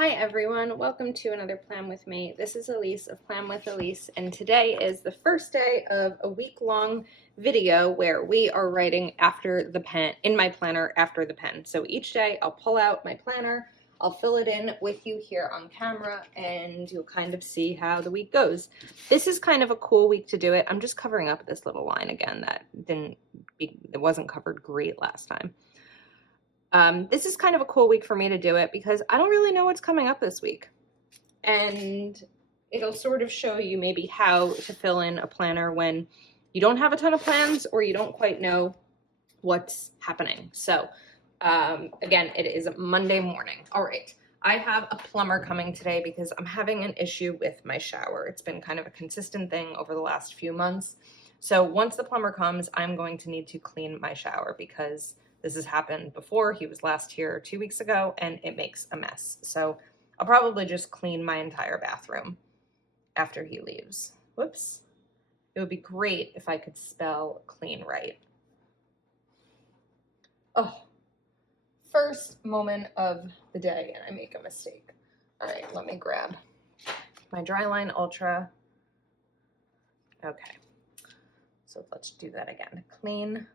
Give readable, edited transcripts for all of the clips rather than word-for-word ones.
Hi everyone, welcome to another Plan With Me. This is Elise of Plan With Elise, and today is the first day of a week-long video where we are writing after the pen, in my planner after the pen. So each day I'll pull out my planner, I'll fill it in with you here on camera, and you'll kind of see how the week goes. This is kind of a cool week to do it. I'm just covering up this little line again that it wasn't covered great last time. This is kind of a cool week for me to do it because I don't really know what's coming up this week. And it'll sort of show you maybe how to fill in a planner when you don't have a ton of plans or you don't quite know what's happening. So again, it is Monday morning. All right. I have a plumber coming today because I'm having an issue with my shower. It's been kind of a consistent thing over the last few months. So once the plumber comes, I'm going to need to clean my shower because this has happened before. He was last here 2 weeks ago and it makes a mess. So I'll probably just clean my entire bathroom after he leaves. Whoops. It would be great if I could spell clean right. Oh, first moment of the day and I make a mistake. All right, let me grab my Dryline Ultra. Okay, so let's do that again. Clean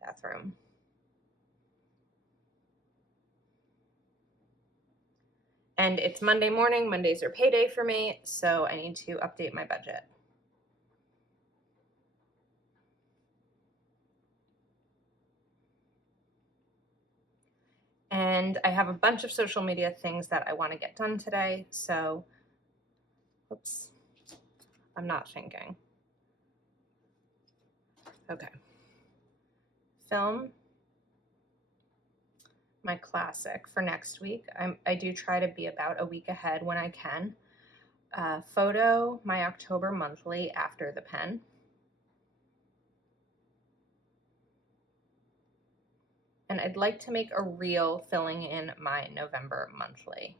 bathroom. And it's Monday morning. Mondays are payday for me, so I need to update my budget. And I have a bunch of social media things that I want to get done today, so, oops, I'm not thinking. Okay. Film my classic for next week. I do try to be about a week ahead when I can. Photo my October monthly after the pen. And I'd like to make a reel filling in my November monthly.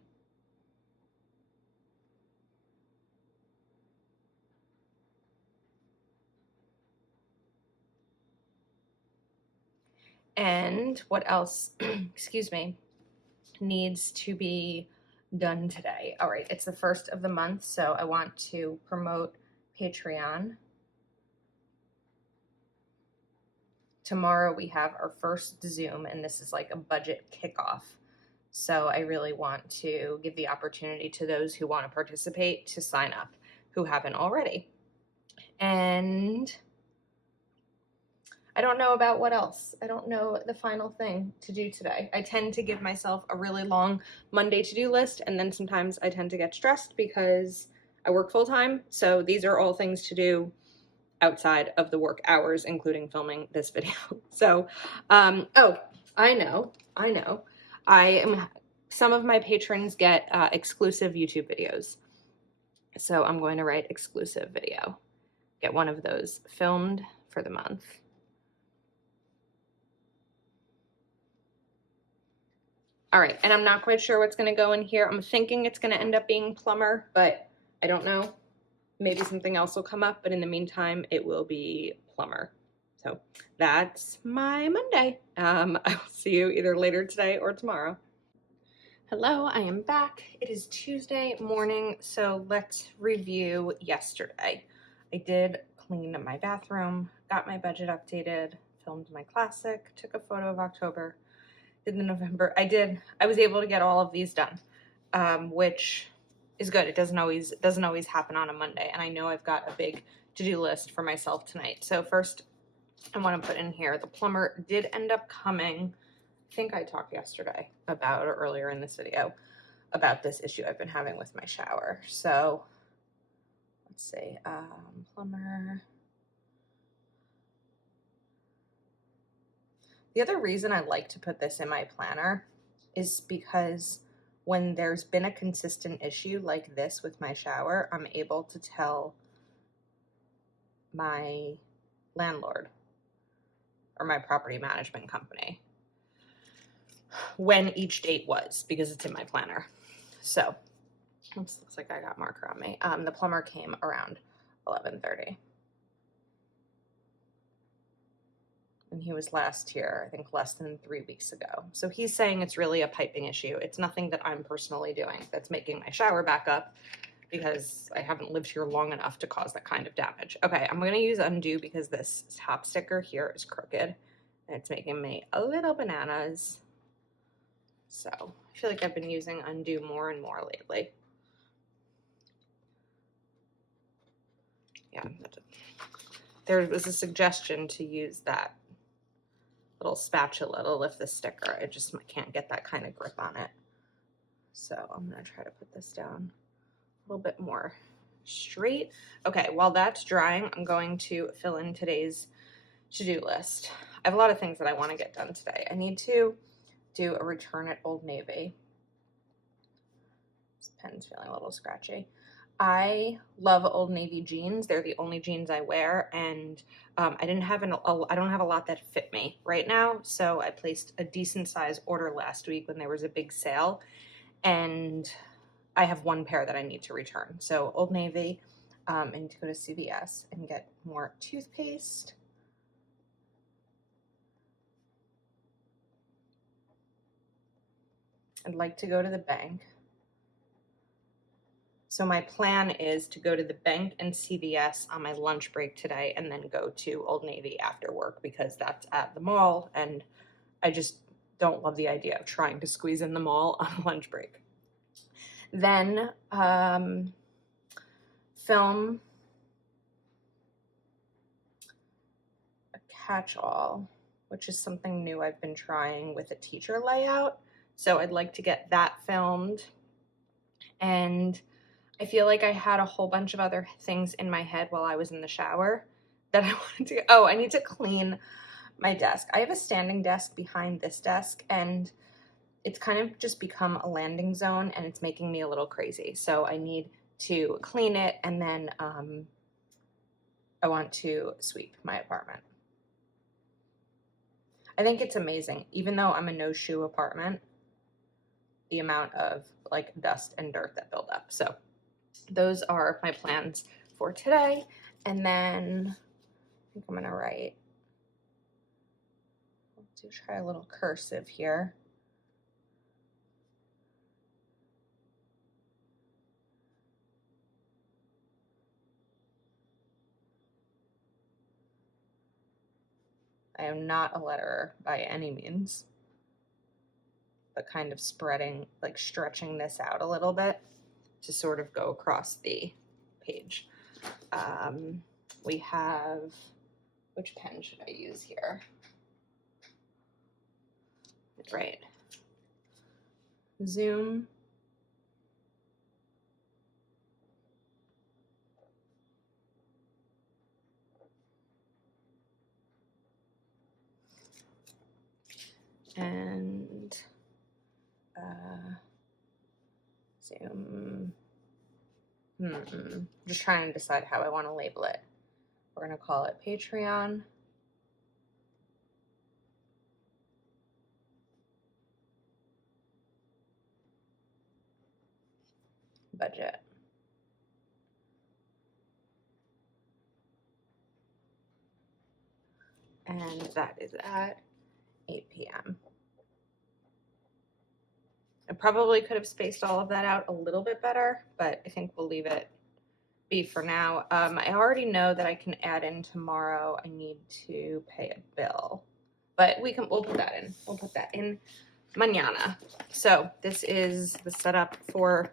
And what else, excuse me, needs to be done today? All right, it's the first of the month, so I want to promote Patreon. Tomorrow we have our first Zoom, and this is like a budget kickoff. So I really want to give the opportunity to those who want to participate to sign up, who haven't already. And I don't know about what else. I don't know the final thing to do today. I tend to give myself a really long Monday to-do list, and then sometimes I tend to get stressed because I work full-time. So these are all things to do outside of the work hours, including filming this video. So, oh, I know. Some of my patrons get exclusive YouTube videos. So I'm going to write exclusive video. Get one of those filmed for the month. All right, and I'm not quite sure what's going to go in here. I'm thinking it's going to end up being plumber, but I don't know. Maybe something else will come up, but in the meantime, it will be plumber. So that's my Monday. I'll see you either later today or tomorrow. Hello, I am back. It is Tuesday morning, so let's review yesterday. I did clean my bathroom, got my budget updated, filmed my classic, took a photo of October, did the November. I was able to get all of these done, which is good. It doesn't always happen on a Monday, and I know I've got a big to-do list for myself tonight. So first, I want to put in here, the plumber did end up coming. I think I talked yesterday about, or earlier in this video, about this issue I've been having with my shower. So let's see, plumber. The other reason I like to put this in my planner is because when there's been a consistent issue like this with my shower, I'm able to tell my landlord or my property management company when each date was, because it's in my planner. So, oops, looks like I got marker on me. The plumber came around 11:30. and he was last here, I think, less than 3 weeks ago. So he's saying it's really a piping issue. It's nothing that I'm personally doing that's making my shower back up, because I haven't lived here long enough to cause that kind of damage. Okay, I'm gonna use undo because this top sticker here is crooked and it's making me a little bananas. So I feel like I've been using undo more and more lately. Yeah, there was a suggestion to use that little spatula to lift the sticker. I just can't get that kind of grip on it. So I'm gonna try to put this down a little bit more straight. Okay, while that's drying, I'm going to fill in today's to-do list. I have a lot of things that I want to get done today. I need to do a return at Old Navy. This pen's feeling a little scratchy. I love Old Navy jeans. They're the only jeans I wear, and I don't have a lot that fit me right now, so I placed a decent size order last week when there was a big sale, and I have one pair that I need to return. So Old Navy, I need to go to CVS and get more toothpaste. I'd like to go to the bank. So my plan is to go to the bank and CVS on my lunch break today and then go to Old Navy after work because that's at the mall, and I just don't love the idea of trying to squeeze in the mall on a lunch break. Then film a catch-all, which is something new I've been trying with a teacher layout. So I'd like to get that filmed. And I feel like I had a whole bunch of other things in my head while I was in the shower that I wanted to, oh, I need to clean my desk. I have a standing desk behind this desk, and it's kind of just become a landing zone, and it's making me a little crazy. So I need to clean it, and then I want to sweep my apartment. I think it's amazing, even though I'm a no-shoe apartment, the amount of like dust and dirt that build up. So those are my plans for today. And then I think I'm gonna write, let's try a little cursive here. I am not a letterer by any means, but kind of spreading, like stretching this out a little bit to sort of go across the page. We have, which pen should I use here? Right. Zoom. And Zoom. Just trying to decide how I want to label it. We're going to call it Patreon. Budget. And that is at 8 p.m. I probably could have spaced all of that out a little bit better, but I think we'll leave it be for now. I already know that I can add in tomorrow. I need to pay a bill, but we'll put that in. We'll put that in mañana. So this is the setup for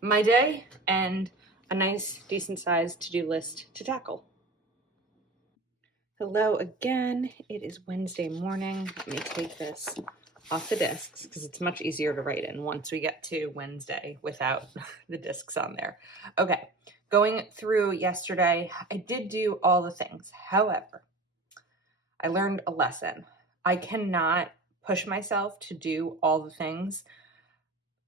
my day and a nice, decent sized to-do list to tackle. Hello again. It is Wednesday morning. Let me take this off the discs because it's much easier to write in once we get to Wednesday without the discs on there. Okay, going through yesterday, I did do all the things. However, I learned a lesson. I cannot push myself to do all the things.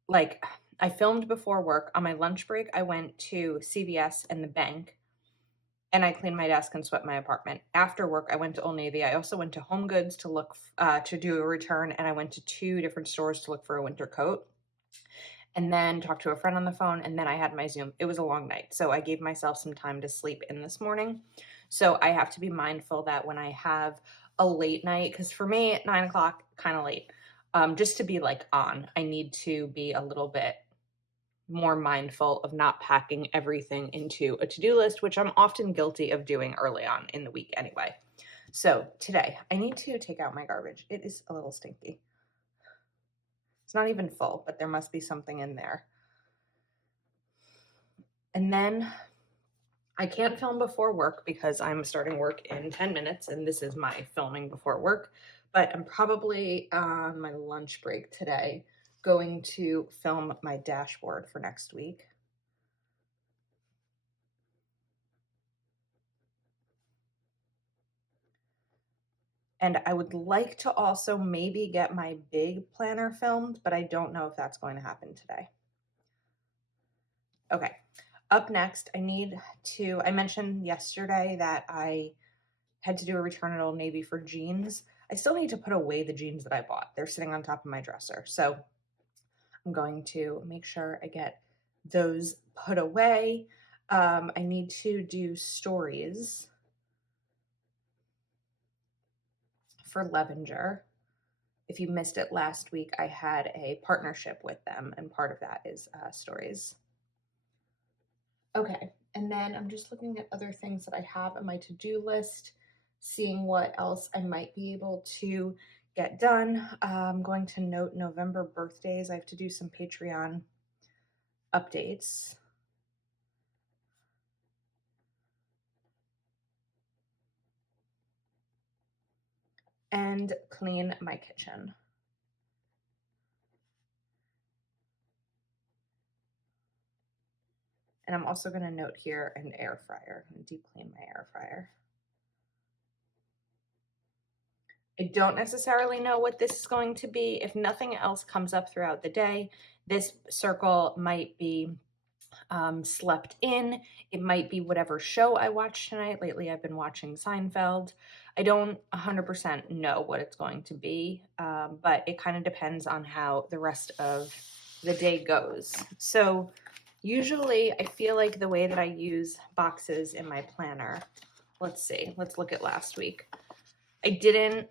Like, I filmed before work. On my lunch break, I went to CVS and the bank, and I cleaned my desk and swept my apartment. After work, I went to Old Navy. I also went to Home Goods to look to do a return, and I went to 2 different stores to look for a winter coat, and then talked to a friend on the phone, and then I had my Zoom. It was a long night, so I gave myself some time to sleep in this morning. So I have to be mindful that when I have a late night, because for me at 9 o'clock, kind of late. Just to be like on, I need to be a little bit more mindful of not packing everything into a to-do list, which I'm often guilty of doing early on in the week anyway. So today I need to take out my garbage. It is a little stinky. It's not even full, but there must be something in there. And then I can't film before work because I'm starting work in 10 minutes and this is my filming before work, but I'm probably on my lunch break today going to film my dashboard for next week. And I would like to also maybe get my big planner filmed, but I don't know if that's going to happen today. Okay, up next, I mentioned yesterday that I had to do a return at Old Navy for jeans. I still need to put away the jeans that I bought. They're sitting on top of my dresser. So I'm going to make sure I get those put away. I need to do stories for Levenger. If you missed it last week, I had a partnership with them, and part of that is stories. Okay, and then I'm just looking at other things that I have on my to-do list, seeing what else I might be able to get done. I'm going to note November birthdays. I have to do some Patreon updates. And clean my kitchen. And I'm also going to note here an air fryer. I'm going to deep clean my air fryer. I don't necessarily know what this is going to be. If nothing else comes up throughout the day, this circle might be slept in. It might be whatever show I watched tonight. Lately, I've been watching Seinfeld. I don't 100% know what it's going to be, but it kind of depends on how the rest of the day goes. So usually I feel like the way that I use boxes in my planner, let's see, let's look at last week. I didn't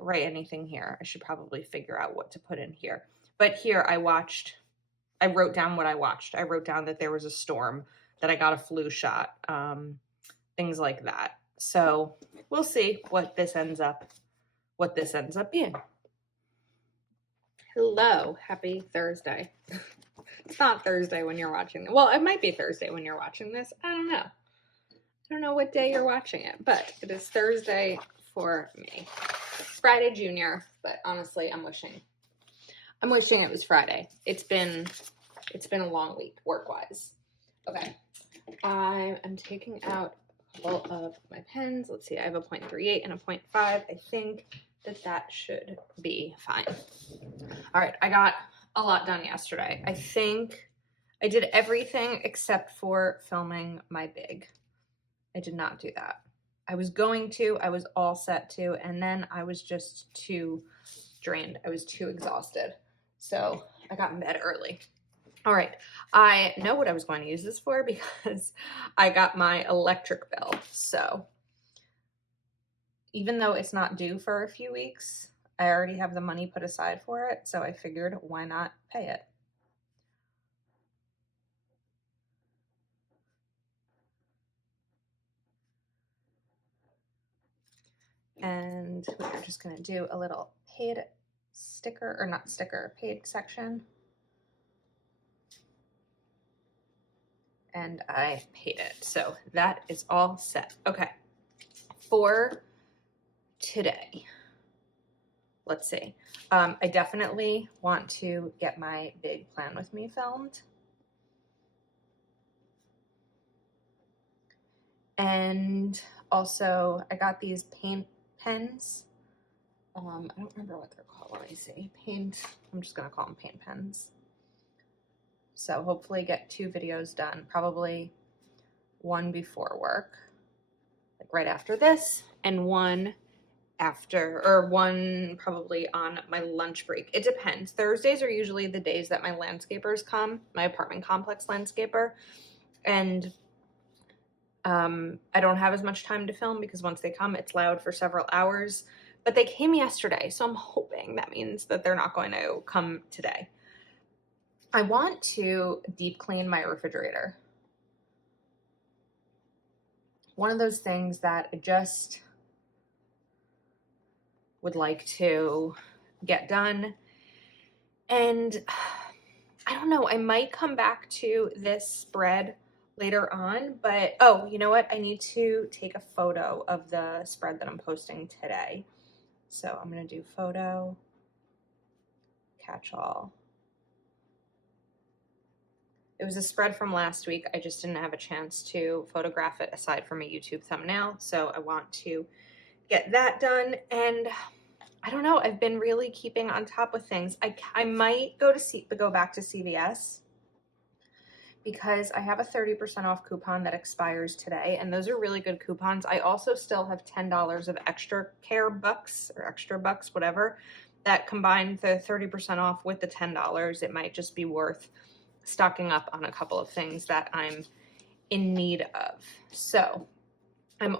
write anything here. I should probably figure out what to put in here. But here I wrote down what I watched. I wrote down that there was a storm, that I got a flu shot, things like that. So we'll see what this ends up being. Hello, happy Thursday. It's not Thursday when you're watching. Well, it might be Thursday when you're watching this. I don't know. I don't know what day you're watching it, but it is Thursday for me. Friday Junior, but honestly, I'm wishing it was Friday. It's been a long week work-wise. Okay, I am taking out a couple of my pens. Let's see, I have a 0.38 and a 0.5. I think that should be fine. All right, I got a lot done yesterday. I think I did everything except for filming my big. I did not do that. I was going to, I was all set to, and then I was just too drained. I was too exhausted. So I got in bed early. All right, I know what I was going to use this for because I got my electric bill. So even though it's not due for a few weeks, I already have the money put aside for it. So I figured, why not pay it? And we're just going to do a little paid sticker, or not sticker, paid section. And I paid it. So that is all set. Okay, for today, let's see. I definitely want to get my big plan with me filmed. And also I got these paint pens. I don't remember what they're called. Let me see. I'm just gonna call them paint pens. So hopefully get 2 videos done, probably one before work, like right after this, and one probably on my lunch break. It depends. Thursdays are usually the days that my landscapers come, my apartment complex landscaper, and I don't have as much time to film because once they come, it's loud for several hours. but they came yesterday, so I'm hoping that means that they're not going to come today. I want to deep clean my refrigerator. One of those things that I just would like to get done. And I don't know, I might come back to this spread later on, but oh, you know what? I need to take a photo of the spread that I'm posting today. So I'm going to do photo, catch all. It was a spread from last week. I just didn't have a chance to photograph it aside from a YouTube thumbnail. So I want to get that done. And I don't know, I've been really keeping on top of things. I might go back to CVS because I have a 30% off coupon that expires today, and those are really good coupons. I also still have $10 of extra care bucks or extra bucks, whatever, that combine the 30% off with the $10. It might just be worth stocking up on a couple of things that I'm in need of. So I'm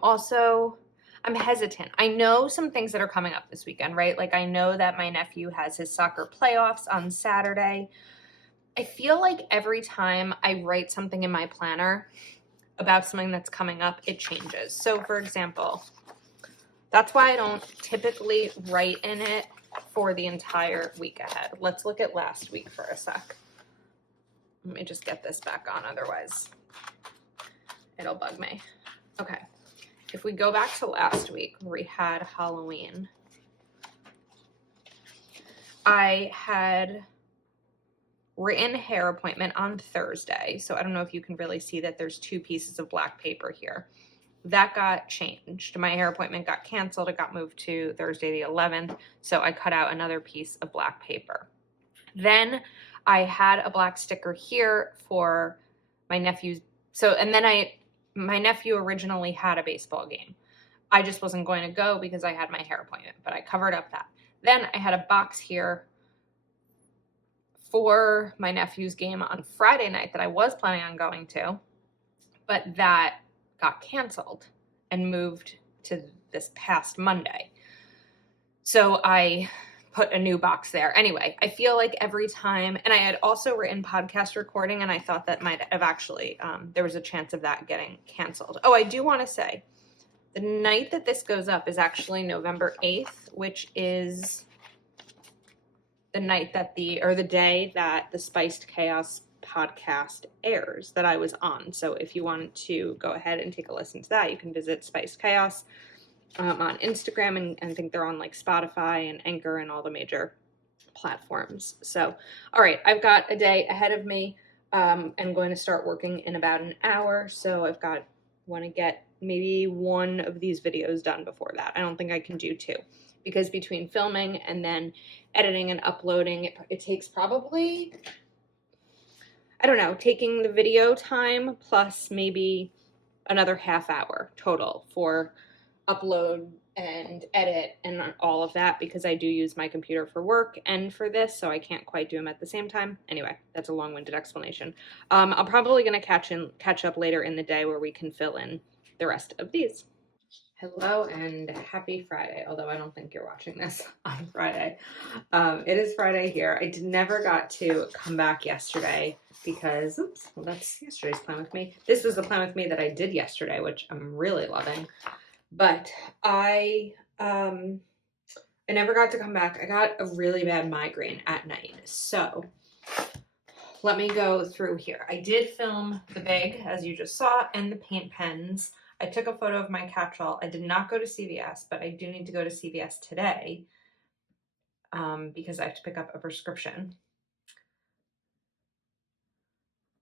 hesitant. I know some things that are coming up this weekend, right? Like I know that my nephew has his soccer playoffs on Saturday. I feel like every time I write something in my planner about something that's coming up, it changes. So for example, that's why I don't typically write in it for the entire week ahead. Let's look at last week for a sec. Let me just get this back on, otherwise it'll bug me. Okay. If we go back to last week, where we had Halloween, I had written hair appointment on Thursday. So I don't know if you can really see that there's 2 pieces of black paper here. That got changed. My hair appointment got canceled. It got moved to Thursday the 11th. So I cut out another piece of black paper. Then I had a black sticker here for my nephew's. My nephew originally had a baseball game. I just wasn't going to go because I had my hair appointment, but I covered up that. Then I had a box here for my nephew's game on Friday night that I was planning on going to, but that got canceled and moved to this past Monday. So I put a new box there. Anyway, I feel like every time, and I had also written podcast recording, and I thought that might have actually, there was a chance of that getting canceled. Oh, I do want to say, the night that this goes up is actually November 8th, which is the night that the day that the Spiced Chaos podcast airs that I was on. So if you wanted to go ahead and take a listen to that, you can visit Spiced Chaos on Instagram, and I think they're on like Spotify and Anchor and all the major platforms. So, all right, I've got a day ahead of me. I'm going to start working in about an hour. So want to get maybe 1 of these videos done before that. I don't think I can do 2 because between filming and then editing and uploading, it takes probably, I don't know, taking the video time plus maybe another half hour total for upload and edit and all of that, because I do use my computer for work and for this, so I can't quite do them at the same time. Anyway, that's a long-winded explanation. I'm probably going to catch up later in the day where we can fill in the rest of these. Hello and happy Friday, although I don't think you're watching this on Friday. It is Friday here. I never got to come back yesterday because, that's yesterday's Plan With Me. This was the Plan With Me that I did yesterday, which I'm really loving. But I never got to come back. I got a really bad migraine at night. So let me go through here. I did film the bag, as you just saw, and the paint pens. I took a photo of my catch-all. I did not go to CVS, but I do need to go to CVS today because I have to pick up a prescription.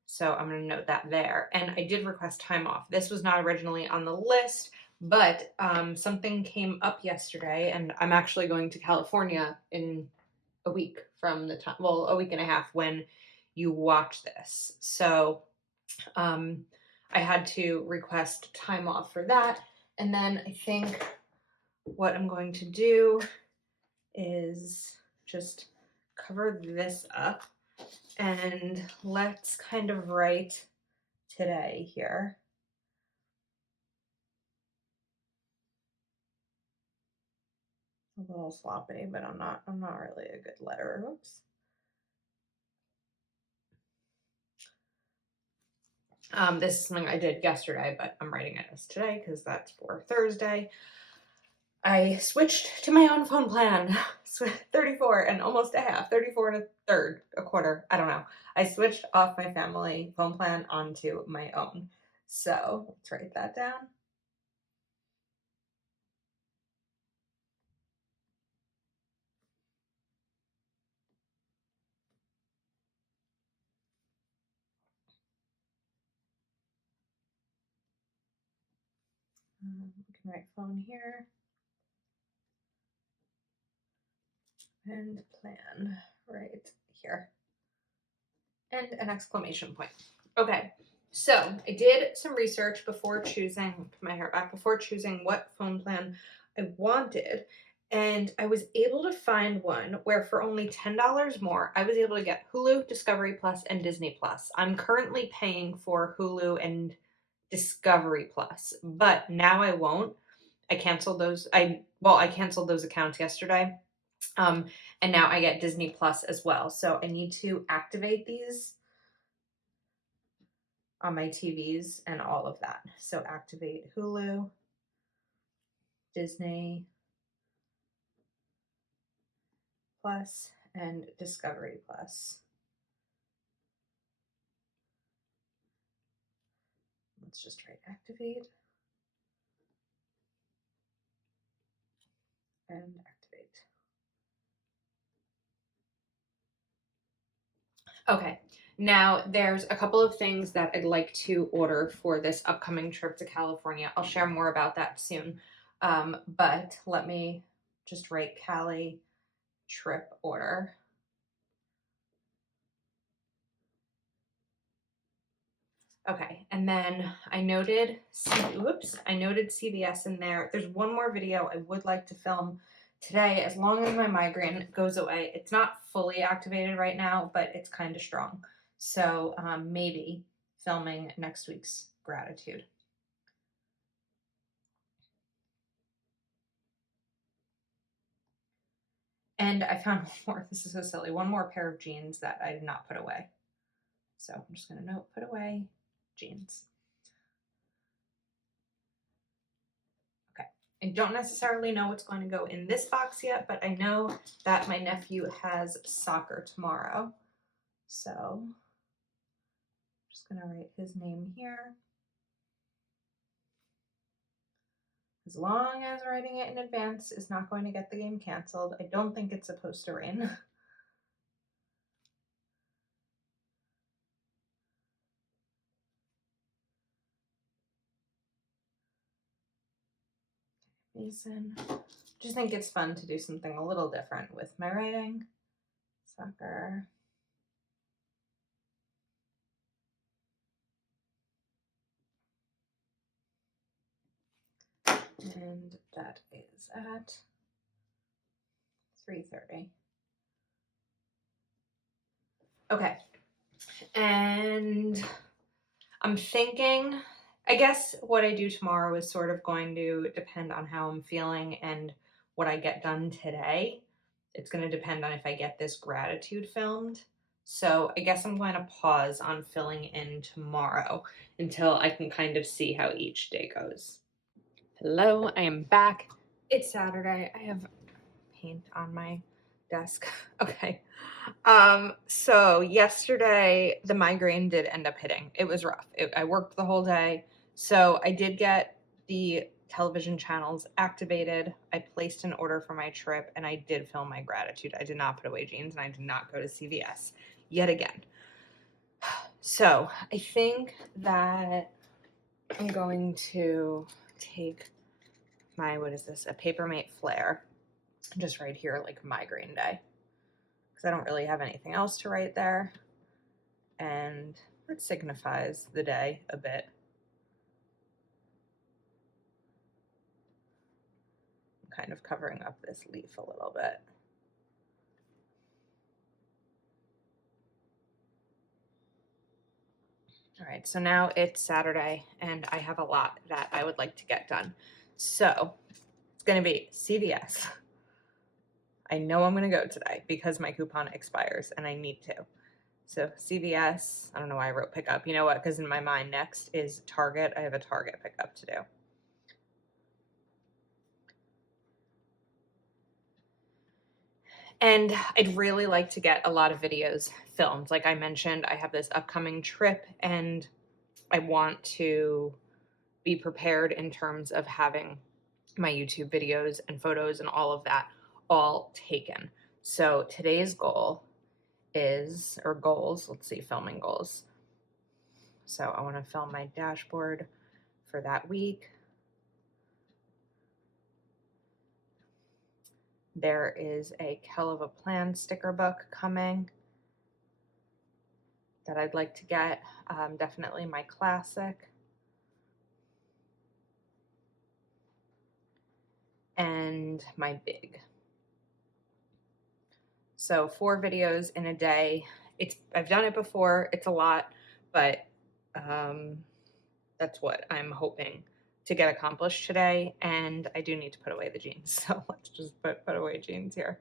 So I'm going to note that there. And I did request time off. This was not originally on the list, but something came up yesterday, and I'm actually going to California in a week from the time, well, a week and a half when you watch this. So I had to request time off for that. And then I think what I'm going to do is just cover this up, and let's kind of write today here. a little sloppy, but I'm not really a good letterer. Oops. This is something I did yesterday, but I'm writing it as today because that's for Thursday. I switched to my own phone plan. 34 and almost a half, 34 and a third, a quarter, I don't know. I switched off my family phone plan onto my own. So let's write that down. We can write phone here. And plan right here. And an exclamation point. Okay, so I did some research before choosing, put my hair back, before choosing what phone plan I wanted. And I was able to find one where for only $10 more, I was able to get Hulu, Discovery Plus, and Disney Plus. I'm currently paying for Hulu and Discovery Plus, but now I won't. I canceled those. I canceled those accounts yesterday. And now I get Disney Plus as well. So I need to activate these on my TVs and all of that. So activate Hulu, Disney Plus, and Discovery Plus. Let's just try activate and activate. Okay, now there's a couple of things that I'd like to order for this upcoming trip to California. I'll share more about that soon. But let me just write Cali trip order. Okay, and then I noted CVS in there. There's one more video I would like to film today as long as my migraine goes away. It's not fully activated right now, but it's kind of strong. So maybe filming next week's gratitude. And I found one more, this is so silly, one more pair of jeans that I did not put away. So I'm just gonna note, put away jeans. I don't necessarily know what's going to go in this box yet, but I know that my nephew has soccer tomorrow. So I'm just going to write his name here. As long as writing it in advance is not going to get the game canceled. I don't think it's supposed to rain. Mason. Just think it's fun to do something a little different with my writing. Soccer. And that is at 3:30. Okay. And I'm thinking, I guess what I do tomorrow is sort of going to depend on how I'm feeling and what I get done today. It's going to depend on if I get this gratitude filmed. So I guess I'm going to pause on filling in tomorrow until I can kind of see how each day goes. Hello, I am back. It's Saturday. I have paint on my desk. Okay. So yesterday the migraine did end up hitting. It was rough. I worked the whole day. So I did get the television channels activated. I placed an order for my trip and I did film my gratitude. I did not put away jeans and I did not go to CVS yet again. So I think that I'm going to take my, what is this? A Papermate Flare. Just right here, like migraine day. I don't really have anything else to write there. And it signifies the day a bit. I'm kind of covering up this leaf a little bit. All right, so now it's Saturday and I have a lot that I would like to get done. So it's gonna be CVS, I know I'm going to go today because my coupon expires and I need to. So CVS, I don't know why I wrote pickup. You know what? Because in my mind next is Target. I have a Target pickup to do. And I'd really like to get a lot of videos filmed. Like I mentioned, I have this upcoming trip and I want to be prepared in terms of having my YouTube videos and photos and all of that all taken. So today's goal is, or goals, let's see, filming goals. So I want to film my dashboard for that week. There is a Kell of a Plan sticker book coming that I'd like to get. Definitely my classic. And my big. So 4 videos in a day. I've done it before. It's a lot, but that's what I'm hoping to get accomplished today. And I do need to put away the jeans. So let's just put away jeans here.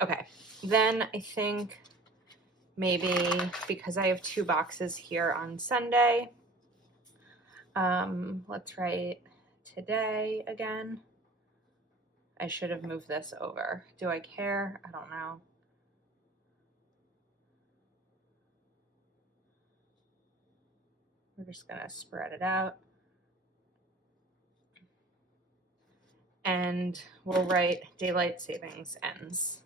Okay, then I think maybe because I have 2 boxes here on Sunday, let's write today again. I should have moved this over. Do I care? I don't know. We're just gonna spread it out. And we'll write daylight savings ends.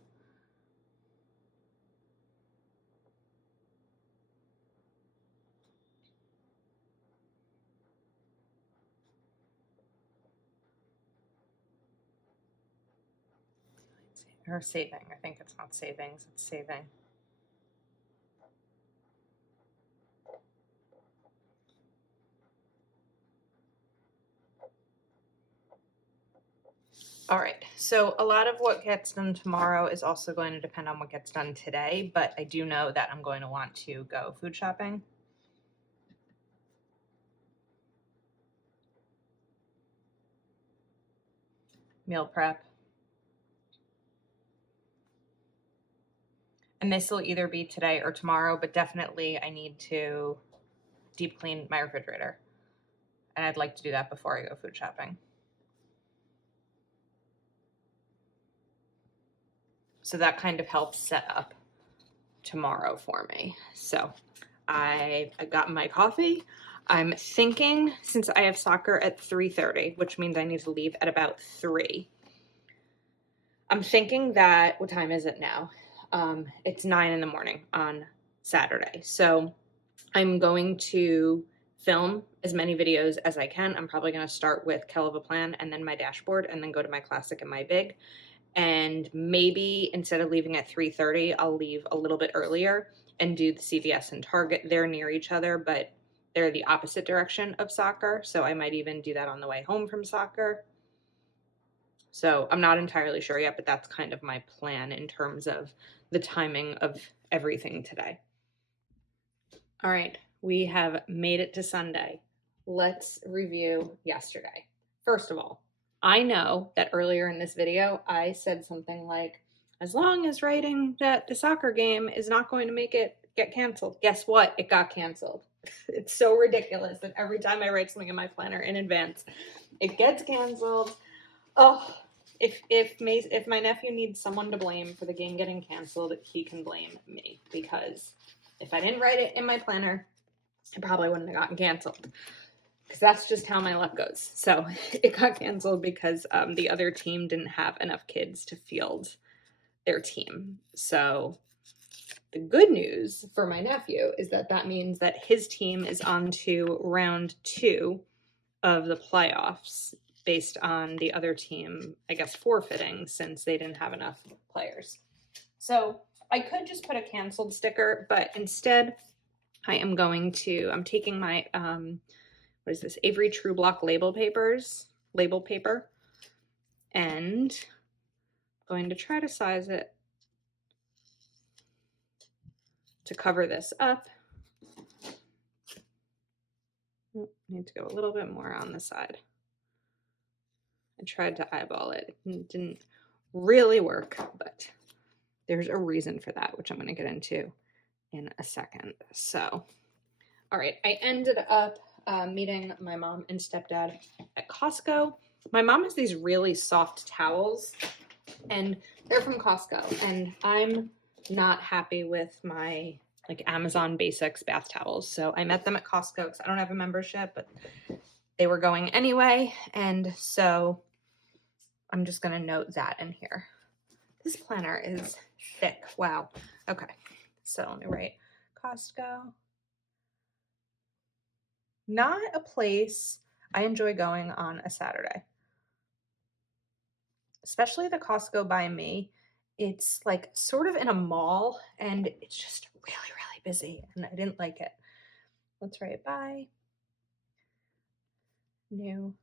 Or saving. I think it's not savings, it's saving. All right, so a lot of what gets done tomorrow is also going to depend on what gets done today, but I do know that I'm going to want to go food shopping. Meal prep. And this will either be today or tomorrow, but definitely I need to deep clean my refrigerator. And I'd like to do that before I go food shopping. So that kind of helps set up tomorrow for me. So I got my coffee. I'm thinking, since I have soccer at 3:30, which means I need to leave at about 3, I'm thinking that, what time is it now? It's 9 in the morning on Saturday. So I'm going to film as many videos as I can. I'm probably going to start with Kell of a Plan and then my dashboard and then go to my classic and my big. And maybe instead of leaving at 3:30, I'll leave a little bit earlier and do the CVS and Target. They're near each other, but they're the opposite direction of soccer. So I might even do that on the way home from soccer. So I'm not entirely sure yet, but that's kind of my plan in terms of the timing of everything today. All right, we have made it to Sunday. Let's review yesterday. First of all, I know that earlier in this video, I said something like, as long as writing that the soccer game is not going to make it get canceled. Guess what? It got canceled. It's so ridiculous that every time I write something in my planner in advance, it gets canceled. Oh, if my nephew needs someone to blame for the game getting canceled, he can blame me, because if I didn't write it in my planner, it probably wouldn't have gotten canceled, because that's just how my luck goes. So it got canceled because the other team didn't have enough kids to field their team. So the good news for my nephew is that that means that his team is on to round 2 of the playoffs, based on the other team, I guess, forfeiting since they didn't have enough players. So I could just put a canceled sticker, but instead I'm taking my, what is this, Avery True Block label paper, and going to try to size it to cover this up. Need to go a little bit more on the side. I tried to eyeball it. It didn't really work, but there's a reason for that, which I'm going to get into in a second. So, all right, I ended up meeting my mom and stepdad at Costco. My mom has these really soft towels, and they're from Costco, and I'm not happy with my like Amazon Basics bath towels. So I met them at Costco because I don't have a membership, but they were going anyway, and so I'm just going to note that in here. This planner is thick. Wow. Okay. So let me write Costco. Not a place I enjoy going on a Saturday. Especially the Costco by me. It's like sort of in a mall and it's just really, really busy and I didn't like it. Let's write bye. New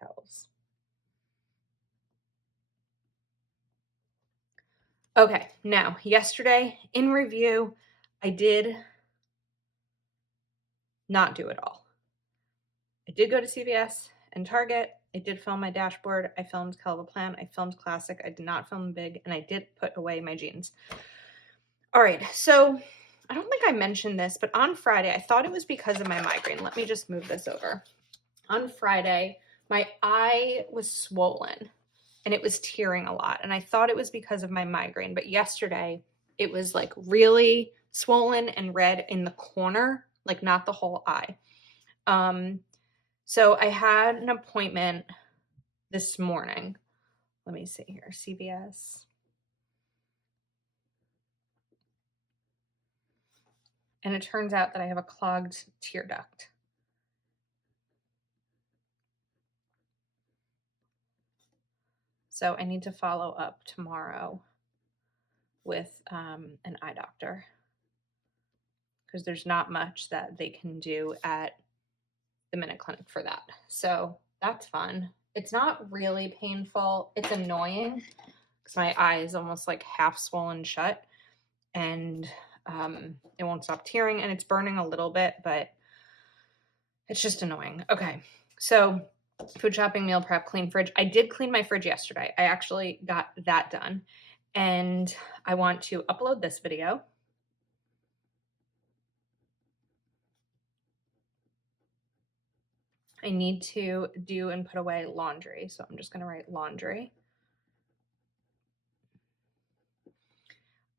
towels. Okay, now yesterday in review, I did not do it all. I did go to CVS and Target. I did film my dashboard. I filmed Calva Plan. I filmed Classic. I did not film Big, and I did put away my jeans. All right, so I don't think I mentioned this, but on Friday, I thought it was because of my migraine. Let me just move this over. On Friday, my eye was swollen and it was tearing a lot. And I thought it was because of my migraine, but yesterday it was like really swollen and red in the corner, like not the whole eye. So I had an appointment this morning. Let me see here, CVS. And it turns out that I have a clogged tear duct. So I need to follow up tomorrow with an eye doctor because there's not much that they can do at the Minute Clinic for that. So that's fun. It's not really painful. It's annoying because my eye is almost like half swollen shut and it won't stop tearing and it's burning a little bit, but it's just annoying. Okay, so food shopping, meal prep, clean fridge. I did clean my fridge yesterday. I actually got that done. And I want to upload this video. I need to do and put away laundry. So I'm just going to write laundry.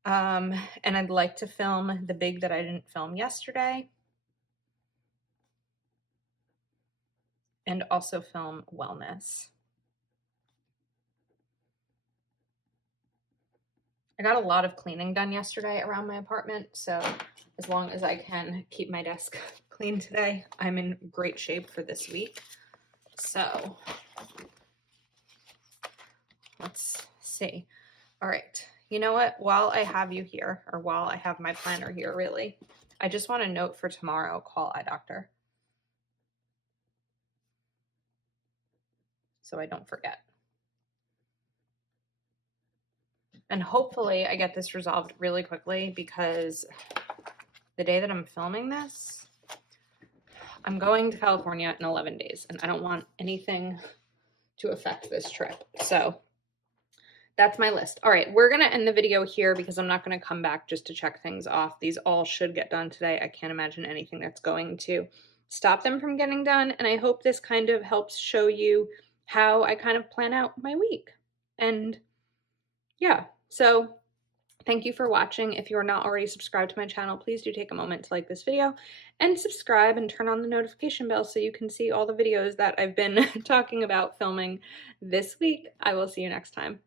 And I'd like to film the big that I didn't film yesterday. And also film wellness. I got a lot of cleaning done yesterday around my apartment. So as long as I can keep my desk clean today, I'm in great shape for this week. So let's see. All right. You know what? While I have you here, or while I have my planner here, really, I just want to note for tomorrow, call eye doctor. So I don't forget. And hopefully I get this resolved really quickly because the day that I'm filming this, I'm going to California in 11 days and I don't want anything to affect this trip. So that's my list. All right, we're going to end the video here because I'm not going to come back just to check things off. These all should get done today. I can't imagine anything that's going to stop them from getting done. And I hope this kind of helps show you how I kind of plan out my week. And yeah, so thank you for watching. If you are not already subscribed to my channel, please do take a moment to like this video and subscribe and turn on the notification bell so you can see all the videos that I've been talking about filming this week. I will see you next time.